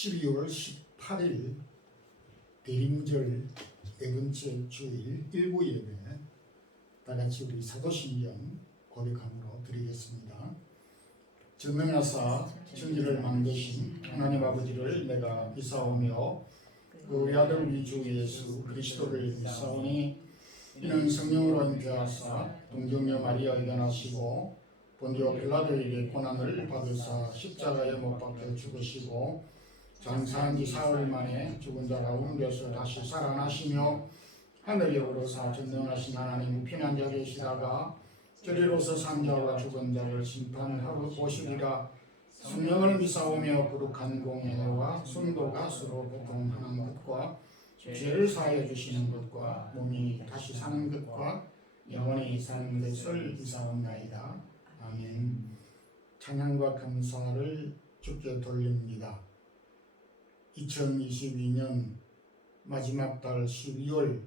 12월 18일 대림절 네 번째 주일 일부 예배 다같이 우리 사도신경 고백함으로 드리겠습니다. 전능하사 천지를 만드신 하나님 아버지를 내가 믿사오며 그 외아들 우리 주 예수 그리스도를 믿사오니 이는 성령으로 잉태하사 동정녀 마리아에게 나시고 본디오 빌라도에게 고난을 받으사 십자가에 못 박혀 죽으시고 장사한 지 사흘 만에 죽은 자 가운데서 다시 살아나시며 하늘에 오르사 전능하신 하나님 우편한 자 계시다가 저리로서 산 자와 죽은 자를 심판하러 오시리라. 성령을 믿사오며 거룩한 공예와 순도가 서로 교통하는 것과 죄를 사하여 주시는 것과 몸이 다시 사는 것과 영원히 사는 것을 믿사옵나이다. 아멘. 찬양과 감사를 주께 돌립니다. 2022년 마지막 달 12월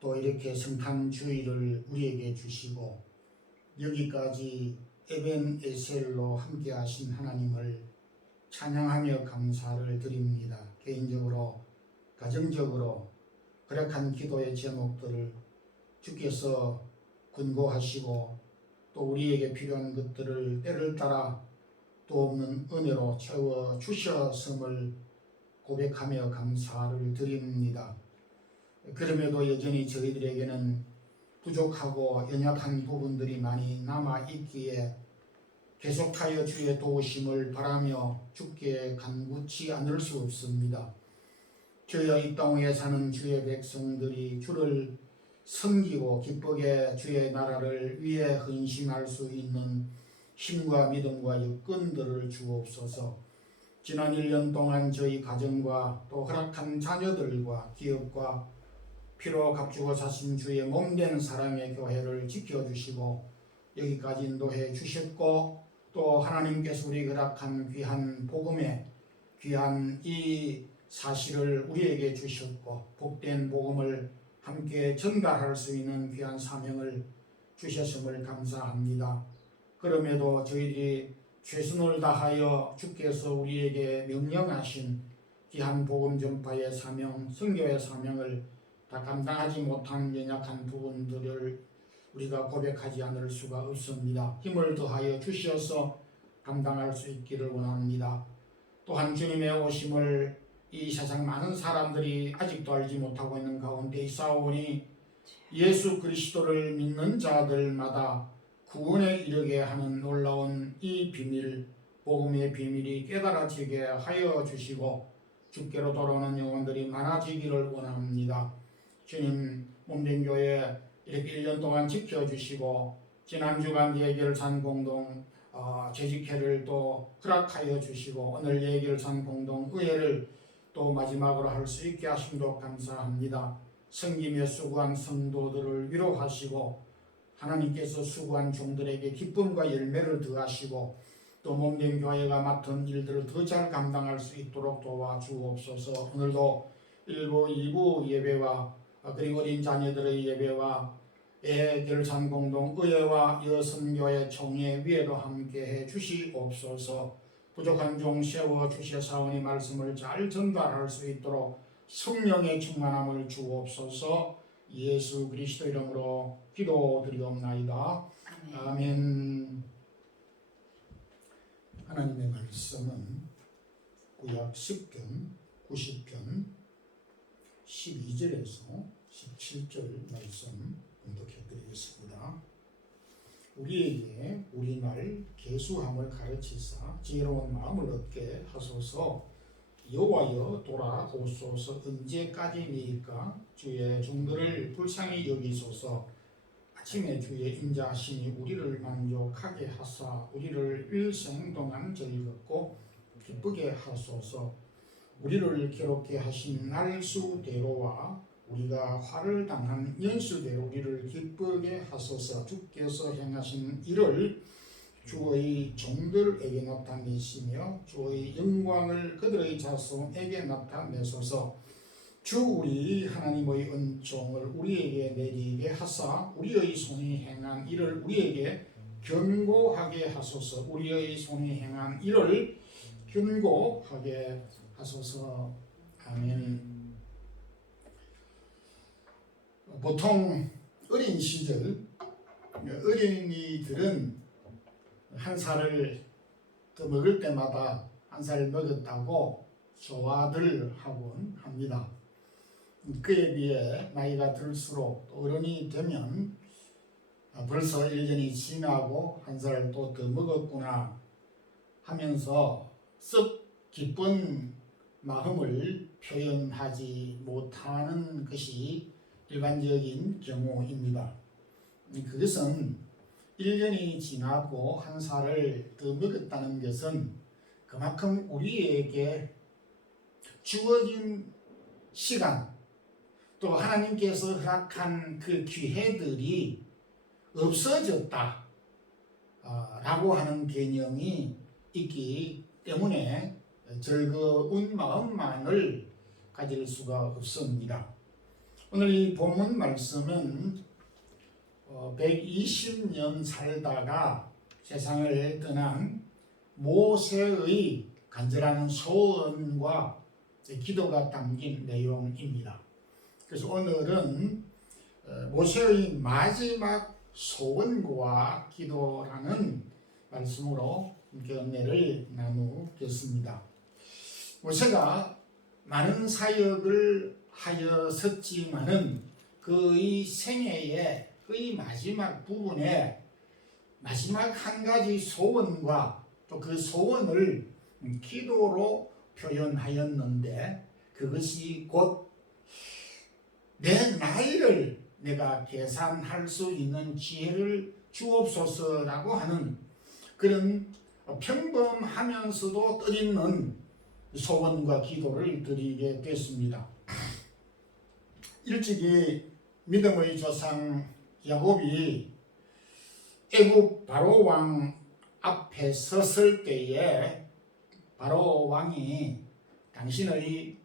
또 이렇게 성탄 주일을 우리에게 주시고 여기까지 에벤에셀로 함께 하신 하나님을 찬양하며 감사를 드립니다. 개인적으로 가정적으로 허락한 기도의 제목들을 주께서 권고하시고 또 우리에게 필요한 것들을 때를 따라 또 없는 은혜로 채워 주셨음을 고백하며 감사를 드립니다. 그럼에도 여전히 저희들에게는 부족하고 연약한 부분들이 많이 남아있기에 계속하여 주의 도우심을 바라며 주께 간구치 않을 수 없습니다. 주여 이 땅에 사는 주의 백성들이 주를 섬기고 기쁘게 주의 나라를 위해 헌신할 수 있는 힘과 믿음과 여건들을 주옵소서. 지난 1년 동안 저희 가정과 또 허락한 자녀들과 기업과 피로 값주고 사신 주의 몸된 사랑의 교회를 지켜주시고 여기까지 인도해 주셨고 또 하나님께서 우리 허락한 귀한 복음에 귀한 이 사실을 우리에게 주셨고 복된 복음을 함께 전달할 수 있는 귀한 사명을 주셨음을 감사합니다. 그럼에도 저희들이 최선을 다하여 주께서 우리에게 명령하신 귀한 복음 전파의 사명, 선교의 사명을 다 감당하지 못한 연약한 부분들을 우리가 고백하지 않을 수가 없습니다. 힘을 더하여 주셔서 감당할 수 있기를 원합니다. 또한 주님의 오심을 이 세상 많은 사람들이 아직도 알지 못하고 있는 가운데 있사오니 예수 그리스도를 믿는 자들마다 구원에 이르게 하는 놀라운 이 비밀, 복음의 비밀이 깨달아지게 하여 주시고 주께로 돌아오는 영혼들이 많아지기를 원합니다. 주님 몸된 교회 이렇게 1년 동안 지켜주시고 지난 주간 예결 산공동 재직회를 또 허락하여 주시고 오늘 예결 산공동 의회를 또 마지막으로 할 수 있게 하심도 감사합니다. 섬김에 수고한 성도들을 위로하시고 하나님께서 수고한 종들에게 기쁨과 열매를 더하시고 또 몸된 교회가 맡은 일들을 더 잘 감당할 수 있도록 도와주옵소서. 오늘도 1부, 2부 예배와 그리고 어린 자녀들의 예배와 예결산공동 의회와 여선교회 총회 위에도 함께해 주시옵소서. 부족한 종 세워 주셔사오니 말씀을 잘 전달할 수 있도록 성령의 충만함을 주옵소서. 예수 그리스도 이름으로 기도드리옵나이다. 아멘. 하나님의 말씀은 구약 10편 90편 12절에서 17절 말씀 공독해 드리겠습니다. 우리에게 우리말 계수함을 가르치사 지혜로운 마음을 얻게 하소서. 여호와여 돌아오소서. 언제까지니까 주의 종들을 불쌍히 여기소서. 아침에 주의 인자하심이 우리를 만족하게 하사 우리를 일생 동안 즐겁고 기쁘게 하소서. 우리를 괴롭게 하신 날수대로와 우리가 화를 당한 연수대로 우리를 기쁘게 하소서. 주께서 행하신 일을 주의 종들에게 나타내시며 주의 영광을 그들의 자손에게 나타내소서. 주 우리 하나님의 은총을 우리에게 내리게 하사 우리의 손이 행한 일을 우리에게 견고하게 하소서. 우리의 손이 행한 일을 견고하게 하소서. 아멘. 보통 어린 시절 어린이들은 한 살을 더 먹을 때마다 한 살 먹었다고 좋아들 하곤 합니다. 그에 비해 나이가 들수록 어른이 되면 벌써 1년이 지나고 한 살 또 더 먹었구나 하면서 썩 기쁜 마음을 표현하지 못하는 것이 일반적인 경우입니다. 그것은 1년이 지나고 한 살을 더 먹었다는 것은 그만큼 우리에게 주어진 시간 또 하나님께서 허락한 그 기회들이 없어졌다 라고 하는 개념이 있기 때문에 즐거운 마음만을 가질 수가 없습니다. 오늘 이 본문 말씀은 120년 살다가 세상을 떠난 모세의 간절한 소원과 기도가 담긴 내용입니다. 그래서 오늘은 모세의 마지막 소원과 기도라는 말씀으로 함께 은혜를 나누겠습니다. 모세가 많은 사역을 하였었지만은 그의 생애의 그의 마지막 부분에 마지막 한 가지 소원과 또 그 소원을 기도로 표현하였는데 그것이 곧 내 나이를 내가 계산할 수 있는 지혜를 주옵소서라고 하는 그런 평범하면서도 뜻있는 소원과 기도를 드리게 됐습니다. 일찍이 믿음의 조상 야곱이 애굽 바로 왕 앞에 섰을 때에 바로 왕이 당신의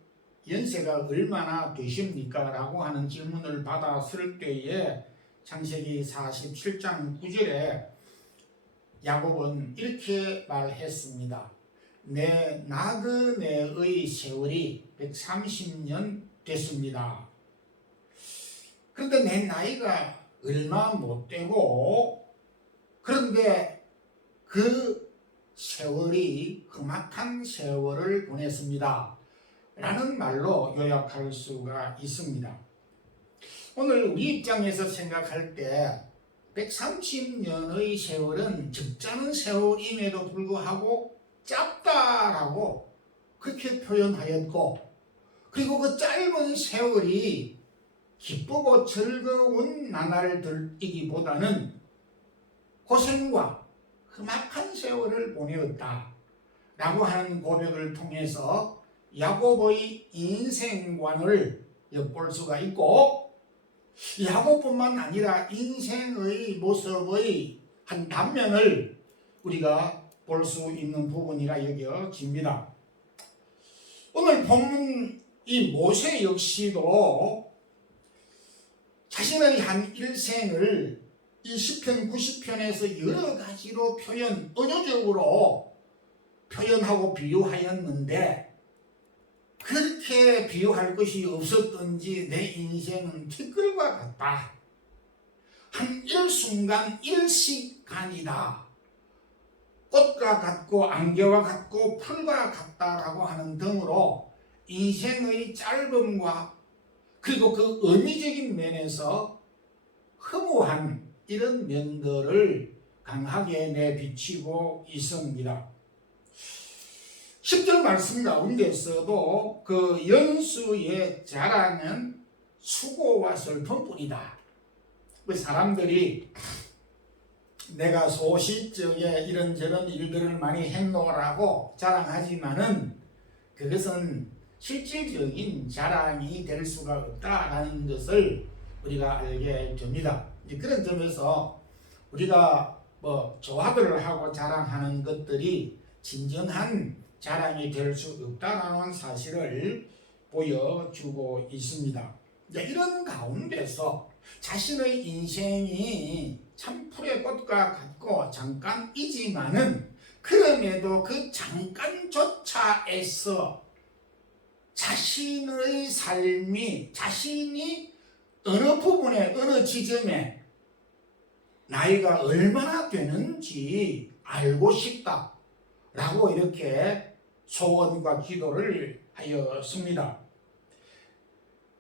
연세가 얼마나 되십니까? 라고 하는 질문을 받았을 때에 창세기 47장 9절에 야곱은 이렇게 말했습니다. 내 나그네의 세월이 130년 됐습니다. 그런데 내 나이가 얼마 못 되고 그런데 그 세월이 험악한 세월을 보냈습니다. 라는 말로 요약할 수가 있습니다. 오늘 우리 입장에서 생각할 때 130년의 세월은 적잖은 세월임에도 불구하고 짧다라고 그렇게 표현하였고 그리고 그 짧은 세월이 기쁘고 즐거운 나날들이기보다는 고생과 험악한 세월을 보내었다 라고 하는 고백을 통해서 야곱의 인생관을 엿볼 수가 있고 야곱뿐만 아니라 인생의 모습의 한 단면을 우리가 볼 수 있는 부분이라 여겨집니다. 오늘 본문 이 모세 역시도 자신의 한 일생을 이 시편 90편에서 여러 가지로 언어적으로 표현하고 비유하였는데 그렇게 비유할 것이 없었던지 내 인생은 티끌과 같다. 한 일순간 일시간이다. 꽃과 같고 안개와 같고 풀과 같다라고 하는 등으로 인생의 짧음과 그리고 그 의미적인 면에서 허무한 이런 면들을 강하게 내비치고 있습니다. 10절 말씀 가운데서도 그 연수의 자랑은 수고와 슬픔뿐이다. 사람들이 내가 소시적에 이런저런 일들을 많이 했노라고 자랑하지만은 그것은 실질적인 자랑이 될 수가 없다라는 것을 우리가 알게 됩니다. 그런 점에서 우리가 조화들을 하고 자랑하는 것들이 진정한 자랑이 될 수 없다라는 사실을 보여주고 있습니다. 이런 가운데서 자신의 인생이 참 풀의 꽃과 같고 잠깐이지만은 그럼에도 그 잠깐조차에서 자신의 삶이 자신이 어느 부분에 어느 지점에 나이가 얼마나 되는지 알고 싶다라고 이렇게 소원과 기도를 하였습니다.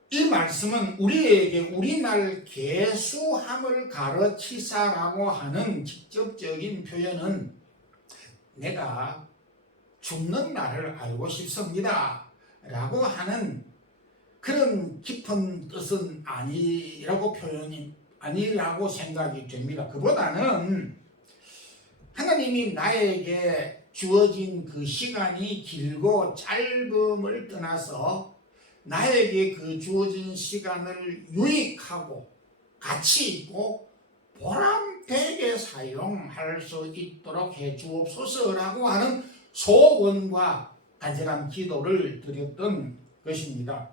이 말씀은 우리에게 우리날 계수함을 가르치사라고 하는 직접적인 표현은 내가 죽는 날을 알고 싶습니다 라고 하는 그런 깊은 뜻은 아니라고 생각이 됩니다. 그보다는 하나님이 나에게 주어진 그 시간이 길고 짧음을 떠나서 나에게 그 주어진 시간을 유익하고 가치 있고 보람되게 사용할 수 있도록 해 주옵소서라고 하는 소원과 간절한 기도를 드렸던 것입니다.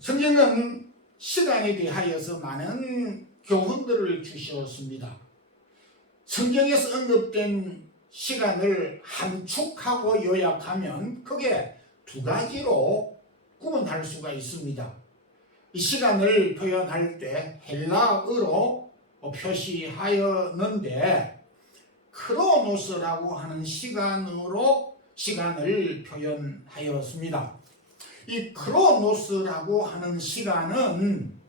성경은 시간에 대하여서 많은 교훈들을 주셨습니다. 성경에서 언급된 시간을 함축하고 요약하면 크게 두 가지로 구분할 수가 있습니다. 이 시간을 표현할 때 헬라어로 표시하였는데 크로노스라고 하는 시간으로 시간을 표현하였습니다. 이 크로노스라고 하는 시간은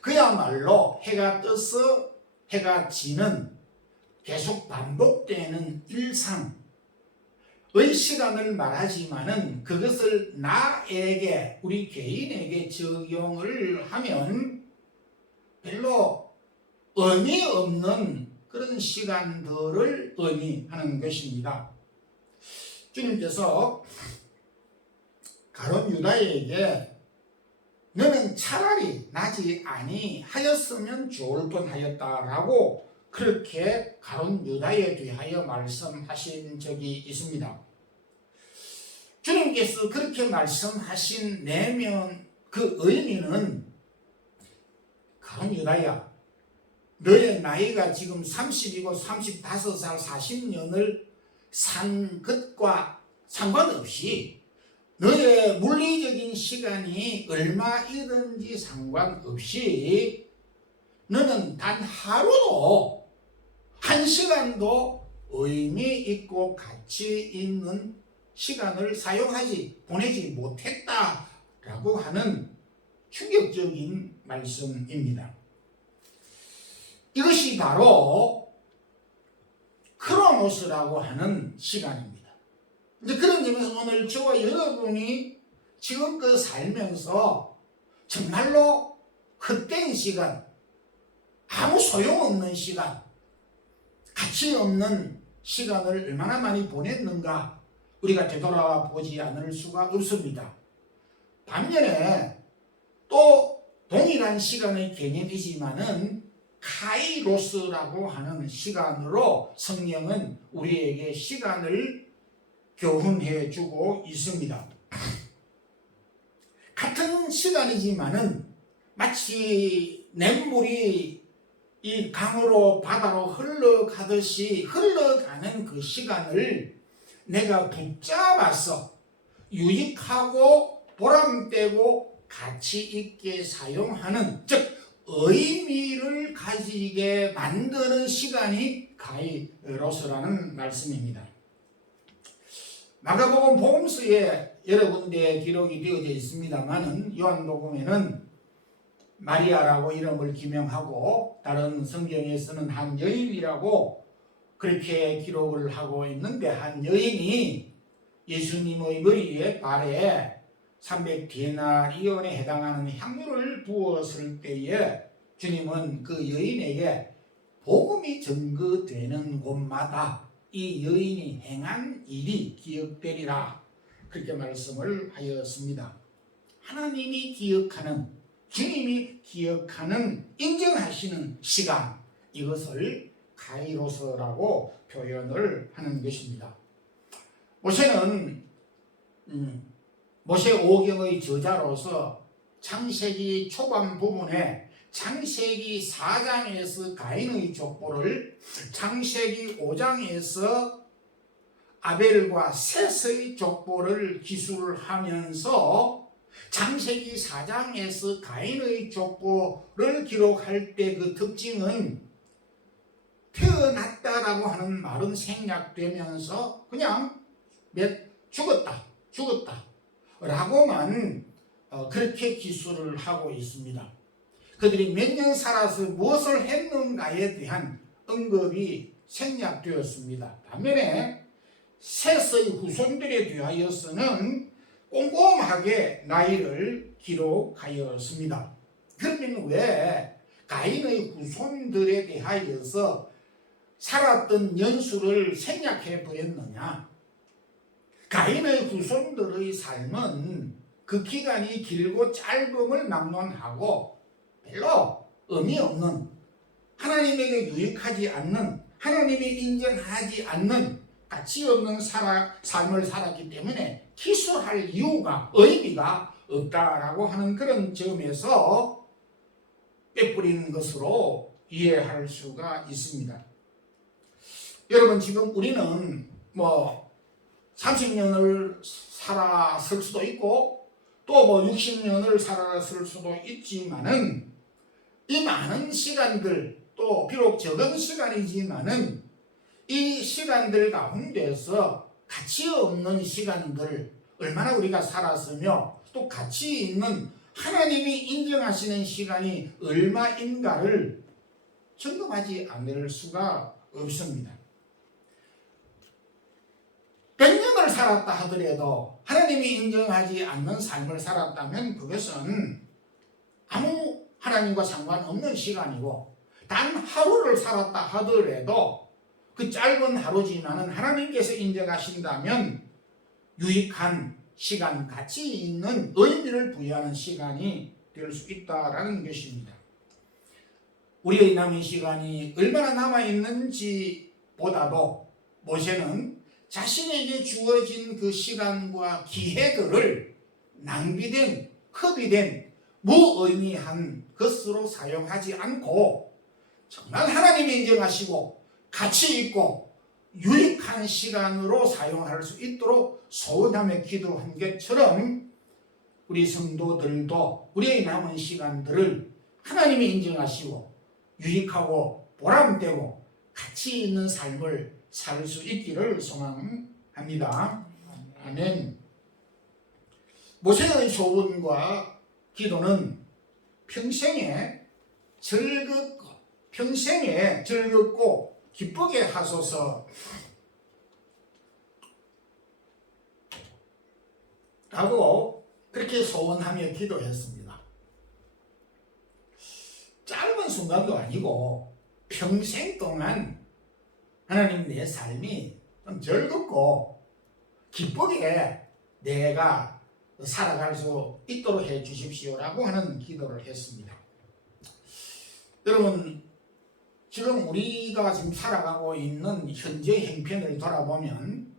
그야말로 해가 떠서 해가 지는 계속 반복되는 일상의 시간을 말하지만은 그것을 나에게 우리 개인에게 적용을 하면 별로 의미 없는 그런 시간들을 의미하는 것입니다. 주님께서 가룟 유다에게 너는 차라리 나지 아니하였으면 좋을 뻔하였다라고 그렇게 가룟 유다에 대하여 말씀하신 적이 있습니다. 주님께서 그렇게 말씀하신 내면 그 의미는 가룟 유다야, 너의 나이가 지금 30이고 35살 40년을 산 것과 상관없이 너의 물리적인 시간이 얼마이든지 상관없이 너는 단 하루도 한 시간도 의미 있고 가치 있는 시간을 보내지 못했다라고 하는 충격적인 말씀입니다. 이것이 바로 크로노스라고 하는 시간입니다. 이제 그런 점에서 오늘 저와 여러분이 지금껏 살면서 정말로 헛된 시간, 아무 소용없는 시간, 가치 없는 시간을 얼마나 많이 보냈는가 우리가 되돌아 보지 않을 수가 없습니다. 반면에 또 동일한 시간의 개념이지만은 카이로스라고 하는 시간으로 성령은 우리에게 시간을 교훈해 주고 있습니다. 같은 시간이지만은 마치 냇물이 이 강으로 바다로 흘러가듯이 흘러가는 그 시간을 내가 붙잡아서 유익하고 보람되고 가치 있게 사용하는, 즉 의미를 가지게 만드는 시간이 카이로스라는 말씀입니다. 마가복음 복음서에 여러 군데 기록이 되어져 있습니다만은 요한복음에는 마리아라고 이름을 기명하고 다른 성경에서는 한 여인이라고 그렇게 기록을 하고 있는데, 한 여인이 예수님의 머리에 발에 300데나리온에 해당하는 향유를 부었을 때에 주님은 그 여인에게 복음이 증거되는 곳마다 이 여인이 행한 일이 기억되리라 그렇게 말씀을 하였습니다. 하나님이 기억하는, 주님이 기억하는, 인정하시는 시간, 이것을 카이로스라고 표현을 하는 것입니다. 모세는 모세 오경의 저자로서 창세기 초반 부분에 창세기 4장에서 가인의 족보를, 창세기 5장에서 아벨과 셋의 족보를 기술을 하면서 창세기 4장에서 가인의 족보를 기록할 때 그 특징은 태어났다라고 하는 말은 생략되면서 그냥 죽었다 라고만 그렇게 기술을 하고 있습니다. 그들이 몇 년 살아서 무엇을 했는가에 대한 언급이 생략되었습니다. 반면에 셋의 후손들에 대하여서는 꼼꼼하게 나이를 기록하였습니다. 그러면 왜 가인의 후손들에 대하여서 살았던 연수를 생략해 버렸느냐? 가인의 후손들의 삶은 그 기간이 길고 짧음을 막론하고 별로 의미 없는, 하나님에게 유익하지 않는, 하나님이 인정하지 않는 가치 없는 삶을 살았기 때문에 기술할 이유가, 의미가 없다라고 하는 그런 점에서 빼뿌리는 것으로 이해할 수가 있습니다. 여러분, 지금 우리는 30년을 살았을 수도 있고 또 60년을 살았을 수도 있지만은 이 많은 시간들, 또 비록 적은 시간이지만은 이 시간들 가운데서 가치 없는 시간들, 얼마나 우리가 살았으며 또 가치 있는 하나님이 인정하시는 시간이 얼마인가를 점검하지 않을 수가 없습니다. 100년을 살았다 하더라도 하나님이 인정하지 않는 삶을 살았다면 그것은 아무 하나님과 상관없는 시간이고, 단 하루를 살았다 하더라도 그 짧은 하루지만은 하나님께서 인정하신다면 유익한 시간, 가치 있는 의미를 부여하는 시간이 될 수 있다라는 것입니다. 우리의 남은 시간이 얼마나 남아있는지 보다도 모세는 자신에게 주어진 그 시간과 기회들을 낭비된, 허비된, 무의미한 것으로 사용하지 않고 정말 하나님이 인정하시고 가치 있고 유익한 시간으로 사용할 수 있도록 소원하며 기도한 것처럼 우리 성도들도 우리의 남은 시간들을 하나님이 인정하시고 유익하고 보람되고 가치 있는 삶을 살 수 있기를 소망합니다. 아멘. 모세의 소원과 기도는 평생에 즐겁고 기쁘게 하소서 라고 그렇게 소원하며 기도했습니다. 짧은 순간도 아니고 평생 동안 하나님, 내 삶이 좀 즐겁고 기쁘게 내가 살아갈 수 있도록 해 주십시오라고 하는 기도를 했습니다. 여러분, 지금 우리가 지금 살아가고 있는 현재 형편을 돌아보면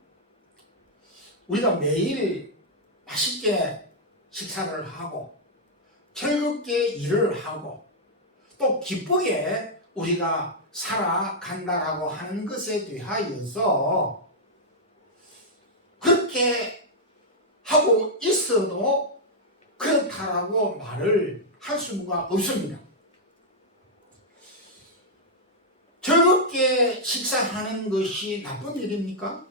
우리가 매일 맛있게 식사를 하고 즐겁게 일을 하고 또 기쁘게 우리가 살아간다라고 하는 것에 대하여서 그렇게 하고 있어도 그렇다라고 말을 할 수가 없습니다. 즐겁게 식사하는 것이 나쁜 일입니까?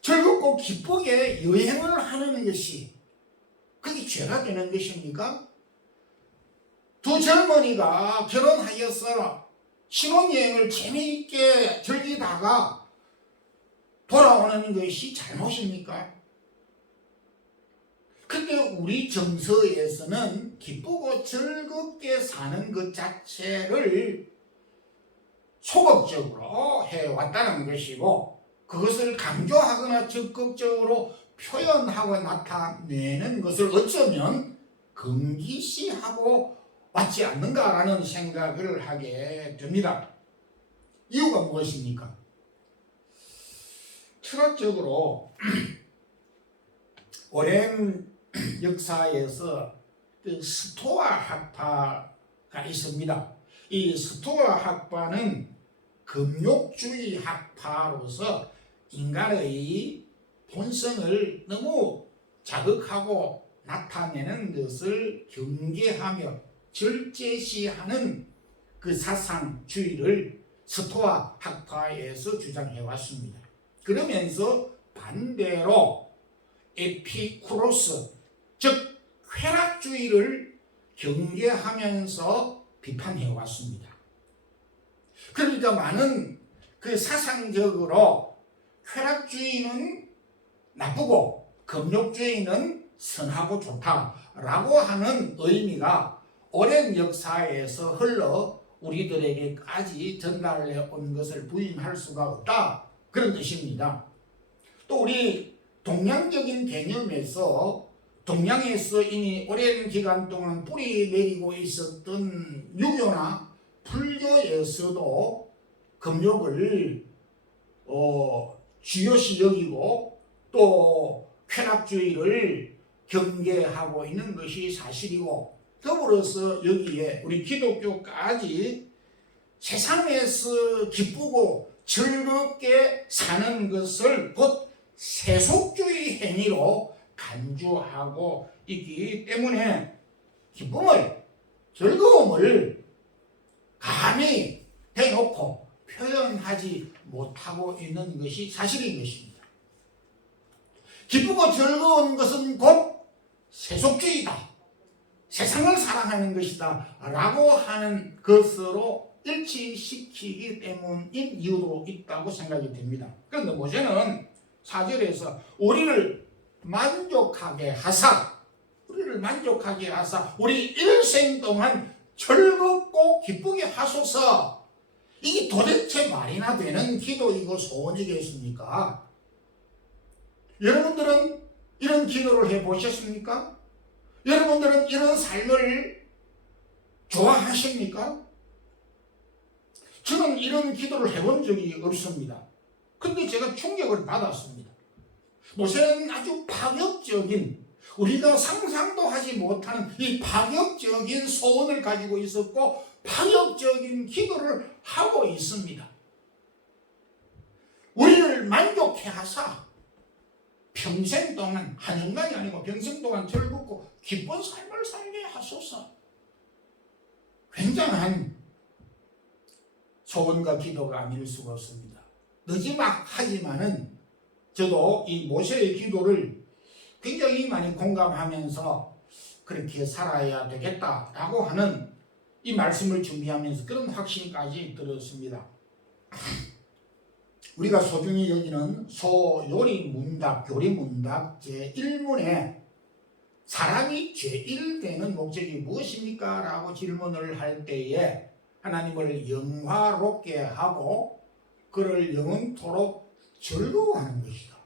즐겁고 기쁘게 여행을 하는 것이 그게 죄가 되는 것입니까? 두 젊은이가 결혼하여서 신혼여행을 재미있게 즐기다가 돌아오는 것이 잘못입니까? 근데 우리 정서에서는 기쁘고 즐겁게 사는 것 자체를 소극적으로 해왔다는 것이고, 그것을 강조하거나 적극적으로 표현하고 나타내는 것을 어쩌면 금기시하고 왔지 않는가라는 생각을 하게 됩니다. 이유가 무엇입니까? 철학적으로 오랜 역사에서 그 스토아 학파가 있습니다. 이 스토아 학파는 금욕주의 학파로서 인간의 본성을 너무 자극하고 나타내는 것을 경계하며 절제시하는 그 사상주의를 스토아 학파에서 주장해 왔습니다. 그러면서 반대로 에피쿠로스, 즉 쾌락주의를 경계하면서 비판해 왔습니다. 그러니까 많은 그 사상적으로 쾌락주의는 나쁘고 금욕주의는 선하고 좋다라고 하는 의미가 오랜 역사에서 흘러 우리들에게까지 전달해 온 것을 부인할 수가 없다, 그런 뜻입니다. 또 우리 동양적인 개념에서 동양에서 이미 오랜 기간 동안 뿌리 내리고 있었던 유교나 불교에서도 금욕을 중요시 여기고 또 쾌락주의를 경계하고 있는 것이 사실이고, 더불어서 여기에 우리 기독교까지 세상에서 기쁘고 즐겁게 사는 것을 곧 세속주의 행위로 간주하고 있기 때문에 기쁨을, 즐거움을 감히 대놓고 표현하지 못하고 있는 것이 사실인 것입니다. 기쁘고 즐거운 것은 곧 세속주의다, 세상을 사랑하는 것이다 라고 하는 것으로 일치시키기 때문인 이유도 있다고 생각이 됩니다. 그런데 모세는 4절에서 우리를 만족하게 하사 우리 일생 동안 즐겁고 기쁘게 하소서. 이게 도대체 말이나 되는 기도이고 소원이겠습니까? 여러분들은 이런 기도를 해보셨습니까? 여러분들은 이런 삶을 좋아하십니까? 저는 이런 기도를 해본 적이 없습니다. 근데 제가 충격을 받았습니다. 모세는 아주 파격적인, 우리가 상상도 하지 못하는 이 파격적인 소원을 가지고 있었고 파격적인 기도를 하고 있습니다. 우리를 만족해 하사 평생 동안, 한순간이 아니고 평생 동안 즐겁고 기쁜 삶을 살게 하소서. 굉장한 소원과 기도가 아닐 수가 없습니다. 느지막하지만은 저도 이 모세의 기도를 굉장히 많이 공감하면서 그렇게 살아야 되겠다라고 하는 이 말씀을 준비하면서 그런 확신까지 들었습니다. 우리가 소중히 여기는 소요리문답, 교리문답 제1문에 사람이 죄일되는 목적이 무엇입니까? 라고 질문을 할 때에 하나님을 영화롭게 하고 그를 영원토록 즐거워하는 것이다.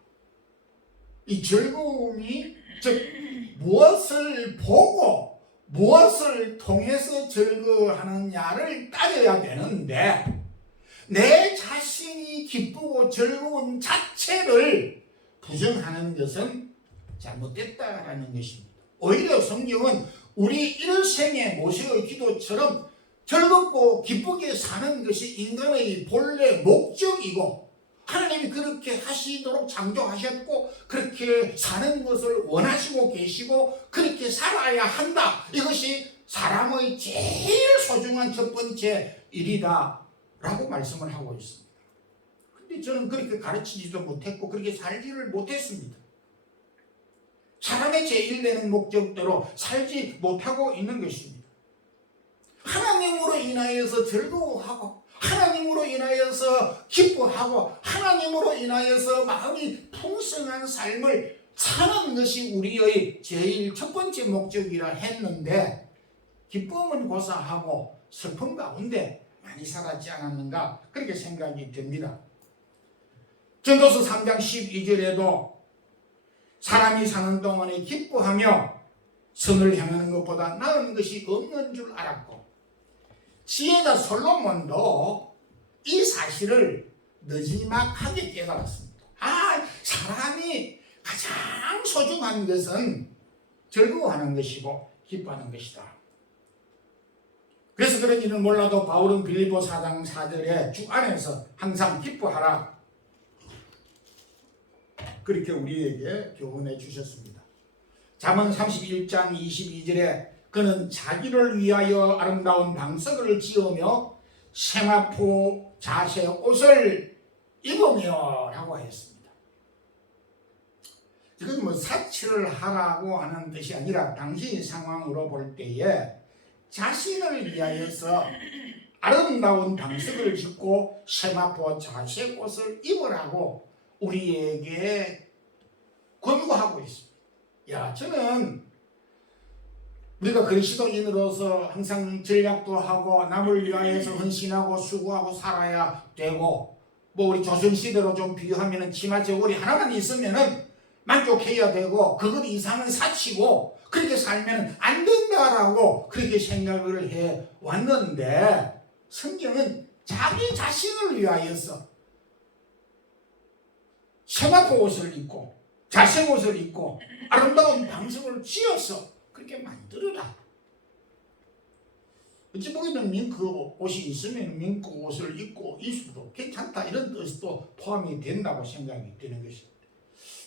이 즐거움이 즉 무엇을 보고 무엇을 통해서 즐거워하느냐를 따져야 되는데 내 자신이 기쁘고 즐거운 자체를 부정하는 것은 잘못됐다라는 것입니다. 오히려 성경은 우리 일생의 모세의 기도처럼 즐겁고 기쁘게 사는 것이 인간의 본래 목적이고 하나님이 그렇게 하시도록 창조하셨고 그렇게 사는 것을 원하시고 계시고 그렇게 살아야 한다. 이것이 사람의 제일 소중한 첫 번째 일이다 라고 말씀을 하고 있습니다. 근데 저는 그렇게 가르치지도 못했고 그렇게 살지를 못했습니다. 사람의 제일 되는 목적대로 살지 못하고 있는 것입니다. 하나님으로 인하여서 즐거워하고 하나님으로 인하여서 기뻐하고 하나님으로 인하여서 마음이 풍성한 삶을 사는 것이 우리의 제일 첫 번째 목적이라 했는데 기쁨은 고사하고 슬픔 가운데 많이 살았지 않았는가 그렇게 생각이 됩니다. 전도서 3장 12절에도 사람이 사는 동안에 기뻐하며 선을 향하는 것보다 나은 것이 없는 줄 알았고 지혜자 솔로몬도 이 사실을 느지막하게 깨달았습니다. 사람이 가장 소중한 것은 즐거워하는 것이고 기뻐하는 것이다. 그래서 그런지는 몰라도 바울은 빌립보 4장 4절에 주 안에서 항상 기뻐하라. 그렇게 우리에게 교훈해 주셨습니다. 잠언 31장 22절에 그는 자기를 위하여 아름다운 방석을 지으며 세마포 자색 옷을 입으며 라고 했습니다. 이건 뭐 사치를 하라고 하는 뜻이 아니라 당시 상황으로 볼 때에 자신을 위하여서 아름다운 방석을 짓고 세마포 자색 옷을 입으라고 우리에게 권고하고 있습니다. 야, 저는 우리가 그리스도인으로서 항상 전략도 하고 남을 위하여서 헌신하고 수고하고 살아야 되고, 뭐 우리 조선시대로 좀 비유하면 치마 저고리 하나만 있으면은 만족해야 되고 그것 이상은 사치고 그렇게 살면 안 된다라고 그렇게 생각을 해 왔는데, 성경은 자기 자신을 위하여서 세마포 옷을 입고 자색 옷을 입고 아름다운 방석을 지어서 그렇게 만들어라. 어찌 보기에는 밍크 옷이 있으면 밍크 옷을 입고 있어도 괜찮다 이런 뜻도 포함이 된다고 생각이 되는 것입니다.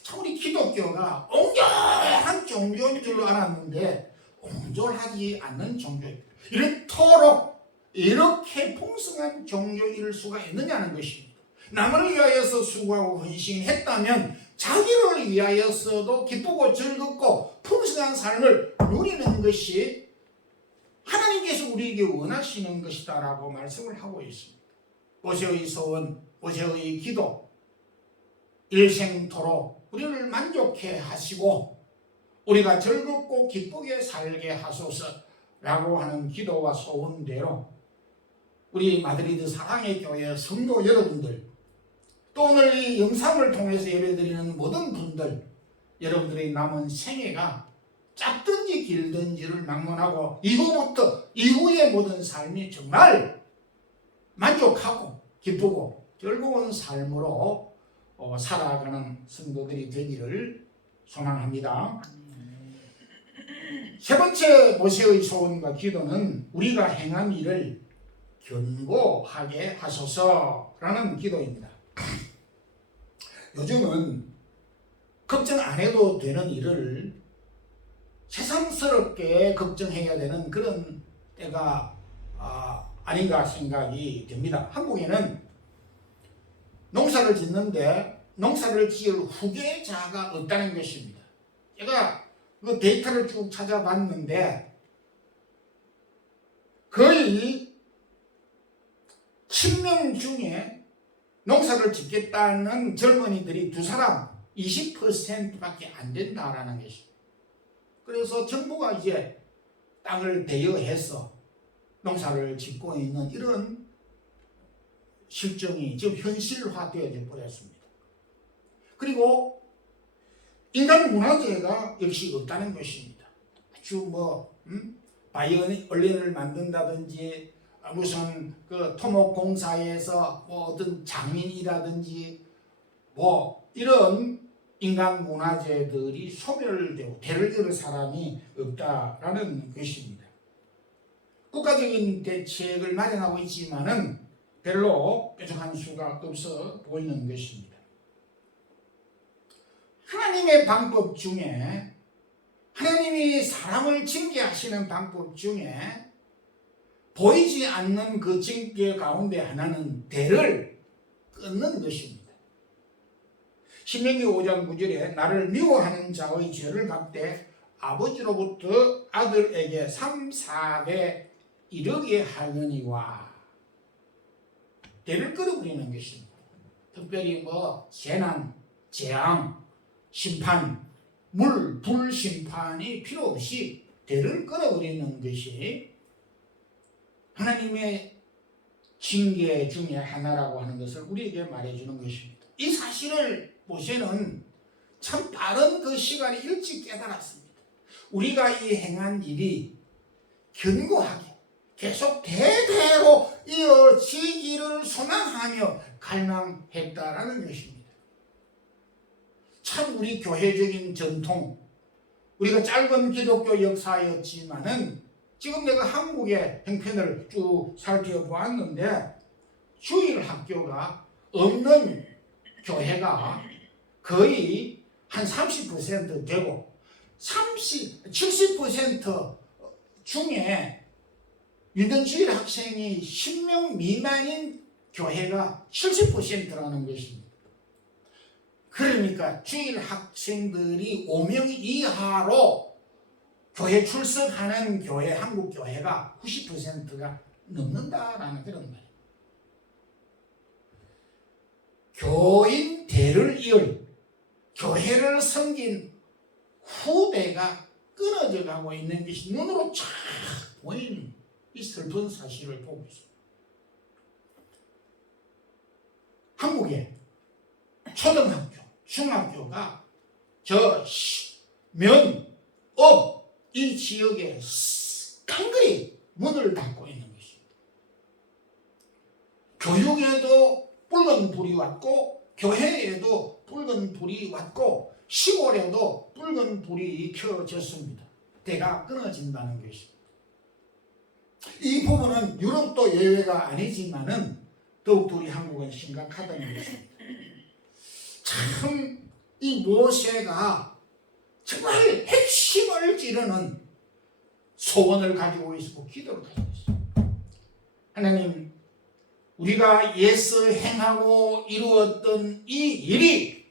참 우리 기독교가 온전한 종교인 줄 알았는데 온전하지 않는 종교입니다. 이렇도록 이렇게 풍성한 종교일 수가 있느냐는 것입니다. 남을 위하여서 수고하고 헌신했다면 자기를 위하여서도 기쁘고 즐겁고 풍성한 삶을 누리는 것이 하나님께서 우리에게 원하시는 것이다라고 말씀을 하고 있습니다. 모세의 소원, 모세의 기도, 일생토록 우리를 만족해 하시고 우리가 즐겁고 기쁘게 살게 하소서라고 하는 기도와 소원대로 우리 마드리드 사랑의 교회 성도 여러분들, 또 오늘 이 영상을 통해서 예배드리는 모든 분들, 여러분들의 남은 생애가 짧든지 길든지를 막론하고 이후의 모든 삶이 정말 만족하고 기쁘고 즐거운 삶으로 살아가는 성도들이 되기를 소망합니다. 세 번째 모세의 소원과 기도는 우리가 행한 일을 견고하게 하소서라는 기도입니다. 요즘은 걱정 안 해도 되는 일을 세상스럽게 걱정해야 되는 그런 때가 아닌가 생각이 됩니다. 한국에는 농사를 짓는데 농사를 지을 후계자가 없다는 것입니다. 제가 그 데이터를 쭉 찾아봤는데 거의 10명 중에 농사를 짓겠다는 젊은이들이 2사람 20%밖에 안 된다라는 것입니다. 그래서 정부가 이제 땅을 대여해서 농사를 짓고 있는 이런 실정이 지금 현실화되어 버렸습니다. 그리고 인간 문화재가 역시 없다는 것입니다. 아주 바이올린을 만든다든지 무슨 그 토목공사에서 어떤 장인이라든지 이런 인간 문화재들이 소멸되고 대를 이을 사람이 없다라는 것입니다. 국가적인 대책을 마련하고 있지만은 별로 뾰족한 수가 없어 보이는 것입니다. 하나님의 방법 중에, 하나님이 사람을 징계하시는 방법 중에 보이지 않는 그 징계 가운데 하나는 대를 끊는 것입니다. 신명기 5장 9절에 나를 미워하는 자의 죄를 갚되 아버지로부터 아들에게 3, 4배 이르게 하느니와, 대를 끊어버리는 것입니다. 특별히 재난, 재앙, 심판, 불 심판이 필요 없이 대를 끊어버리는 것이 하나님의 징계 중에 하나라고 하는 것을 우리에게 말해주는 것입니다. 이 사실을 모세는 참 빠른 그 시간에 일찍 깨달았습니다. 우리가 이 행한 일이 견고하게 계속 대대로 이어지기를 소망하며 갈망했다라는 것입니다. 참 우리 교회적인 전통, 우리가 짧은 기독교 역사였지만은 지금 내가 한국의 형편을 쭉 살펴보았는데 주일 학교가 없는 교회가 거의 한 30% 되고 70% 중에 유년주일 학생이 10명 미만인 교회가 70%라는 것입니다. 그러니까 주일 학생들이 5명 이하로 교회 출석하는 교회, 한국 교회가 90%가 넘는다라는 그런 말이에요. 교인 대를 이을 교회를 섬긴 후대가 끊어져 가고 있는 것이 눈으로 쫙 보이는 이 슬픈 사실을 보고 있습니다. 한국의 초등학교, 중학교가 이 지역에 깡그리 문을 닫고 있는 것입니다. 교육에도 붉은 불이 왔고 교회에도 붉은 불이 왔고 시골에도 붉은 불이 켜졌습니다. 대가 끊어진다는 것입니다. 이 부분은 유럽도 예외가 아니지만은 더욱더 우리 한국은 심각하다는 것입니다. 참 이 모세가 정말 핵심을 찌르는 소원을 가지고 있고 기도를 가지고 있습니다. 하나님, 우리가 예서 행하고 이루었던 이 일이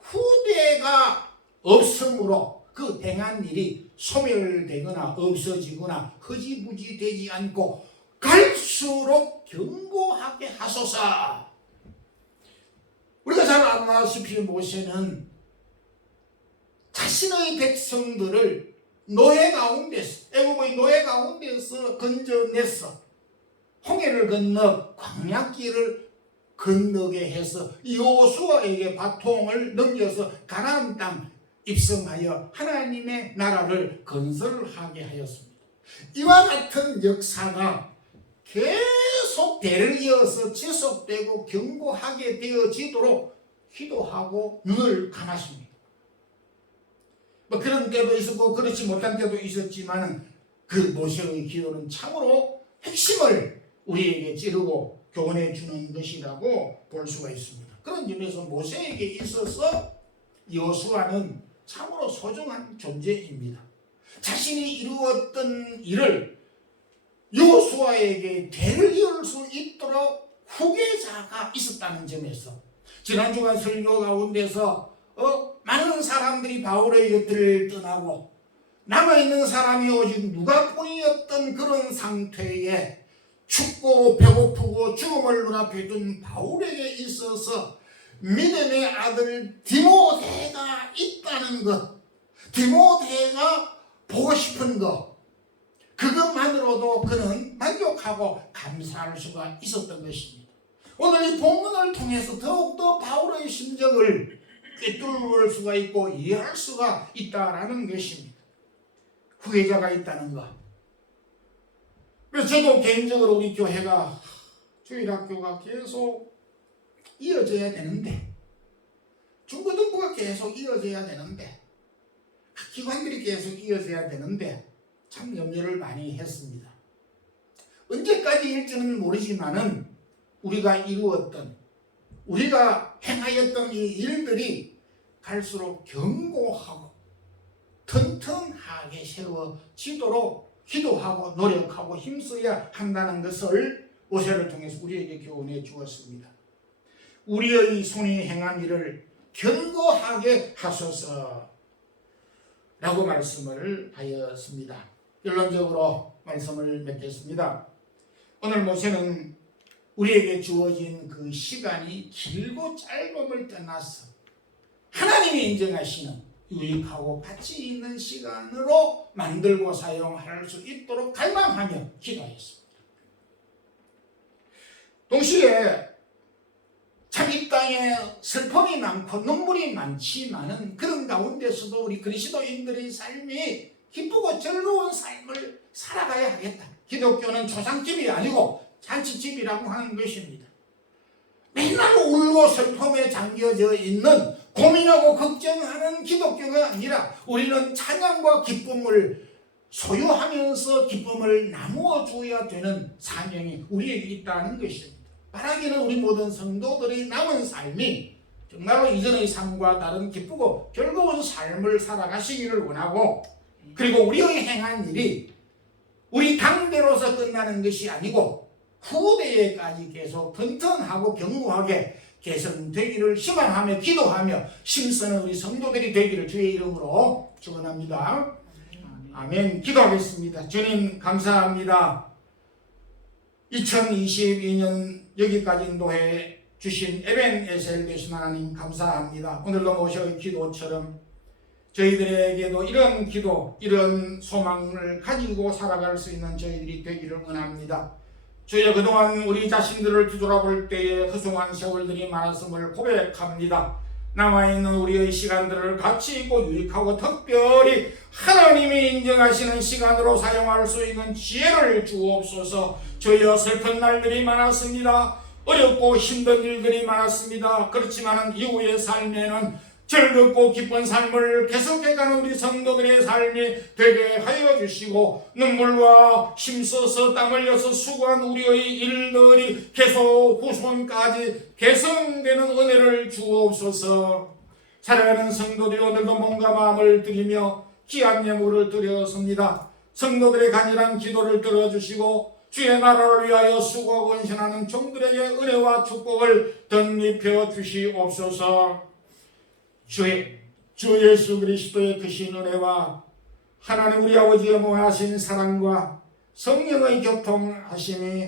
후대가 없으므로 그 행한 일이 소멸되거나 없어지거나 흐지부지 되지 않고 갈수록 견고하게 하소서. 우리가 잘 아다시피 모세는 자신의 백성들을 애굽의 노예 가운데서 건져내서 홍해를 건너 광야길을 건너게 해서 여호수아에게 바통을 넘겨서 가나안 땅 입성하여 하나님의 나라를 건설하게 하였습니다. 이와 같은 역사가 계속 대를 이어서 지속되고 견고하게 되어지도록 기도하고 눈을 감았습니다. 그런 때도 있었고 그렇지 못한 때도 있었지만 그 모세의 기도는 참으로 핵심을 우리에게 찌르고 교훈해 주는 것이라고 볼 수가 있습니다. 그런 점에서 모세에게 있어서 여호수아는 참으로 소중한 존재입니다. 자신이 이루었던 일을 여호수아에게 대를 이을 수 있도록 후계자가 있었다는 점에서 지난 주간 설교 가운데서 많은 사람들이 바울의 곁을 떠나고 남아있는 사람이 오직 누가뿐이었던 그런 상태에 춥고 배고프고 죽음을 눈앞에 둔 바울에게 있어서 믿음의 아들 디모데가 있다는 것, 디모데가 보고 싶은 것, 그것만으로도 그는 만족하고 감사할 수가 있었던 것입니다. 오늘 이 본문을 통해서 더욱더 바울의 심정을 꿰뚫을 수가 있고 이해할 수가 있다는 것입니다. 후계자가 있다는 것. 그래서 저도 개인적으로 우리 교회가 주일학교가 계속 이어져야 되는데, 중고등부가 계속 이어져야 되는데, 각 기관들이 계속 이어져야 되는데 참 염려를 많이 했습니다. 언제까지일지는 모르지만은 우리가 이루었던, 우리가 행하였던 이 일들이 갈수록 견고하고 튼튼하게 세워지도록 기도하고 노력하고 힘써야 한다는 것을 모세를 통해서 우리에게 교훈해 주었습니다. 우리의 손이 행한 일을 견고하게 하소서 라고 말씀을 하였습니다. 결론적으로 말씀을 맺겠습니다. 오늘 모세는 우리에게 주어진 그 시간이 길고 짧음을 떠나서 하나님이 인정하시는 유익하고 가치 있는 시간으로 만들고 사용할 수 있도록 갈망하며 기도했습니다. 동시에 참 이 땅에 슬픔이 많고 눈물이 많지만은 그런 가운데서도 우리 그리스도인들의 삶이 기쁘고 즐거운 삶을 살아가야 하겠다. 기독교는 초상집이 아니고 잔치집이라고 하는 것입니다. 맨날 울고 슬픔에 잠겨져 있는, 고민하고 걱정하는 기독교가 아니라 우리는 찬양과 기쁨을 소유하면서 기쁨을 나누어 줘야 되는 사명이 우리에게 있다는 것입니다. 바라기는 우리 모든 성도들의 남은 삶이 정말로 이전의 삶과 다른 기쁘고 즐거운 삶을 살아가시기를 원하고, 그리고 우리의 행한 일이 우리 당대로서 끝나는 것이 아니고 후대에까지 계속 튼튼하고 견고하게 개선되기를 희망하며 기도하며 힘쓰는 우리 성도들이 되기를 주의 이름으로 축원합니다. 아멘. 기도하겠습니다. 주님 감사합니다. 2022년 여기까지 인도해 주신 에벤에셀 되신 하나님 감사합니다. 오늘도 모셔의 기도처럼 저희들에게도 이런 기도, 이런 소망을 가지고 살아갈 수 있는 저희들이 되기를 원합니다. 주여, 그동안 우리 자신들을 뒤돌아볼 때에 허송한 세월들이 많았음을 고백합니다. 남아있는 우리의 시간들을 가치 있고 유익하고 특별히 하나님이 인정하시는 시간으로 사용할 수 있는 지혜를 주옵소서. 주여, 슬픈 날들이 많았습니다. 어렵고 힘든 일들이 많았습니다. 그렇지만 이후의 삶에는 즐겁고 기쁜 삶을 계속해가는 우리 성도들의 삶이 되게 하여 주시고, 눈물과 힘써서 땀 흘려서 수고한 우리의 일들이 계속 후손까지 개성되는 은혜를 주옵소서. 살아가는 성도들이 오늘도 몸과 마음을 드리며 귀한 예물을 드렸습니다. 성도들의 간절한 기도를 들어주시고 주의 나라를 위하여 수고하고 헌신하는 종들에게 은혜와 축복을 덧입혀 주시옵소서. 주 예수 그리스도의 크신 은혜와 하나님 우리 아버지의 모하신 사랑과 성령의 교통하심이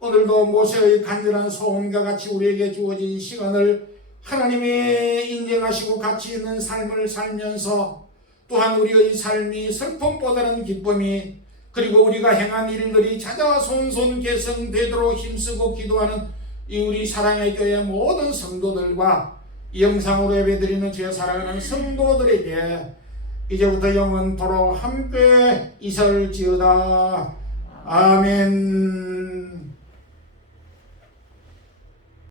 오늘도 모세의 간절한 소원과 같이 우리에게 주어진 시간을 하나님이 인정하시고 가치 있는 삶을 살면서, 또한 우리의 삶이 슬픔보다는 기쁨이, 그리고 우리가 행한 일들이 자자손손 개성되도록 힘쓰고 기도하는 이 우리 사랑의 교회 모든 성도들과 이 영상으로 예배드리는 주의 사랑하는 성도들에게 이제부터 영원토록 함께 있을지어다. 아멘.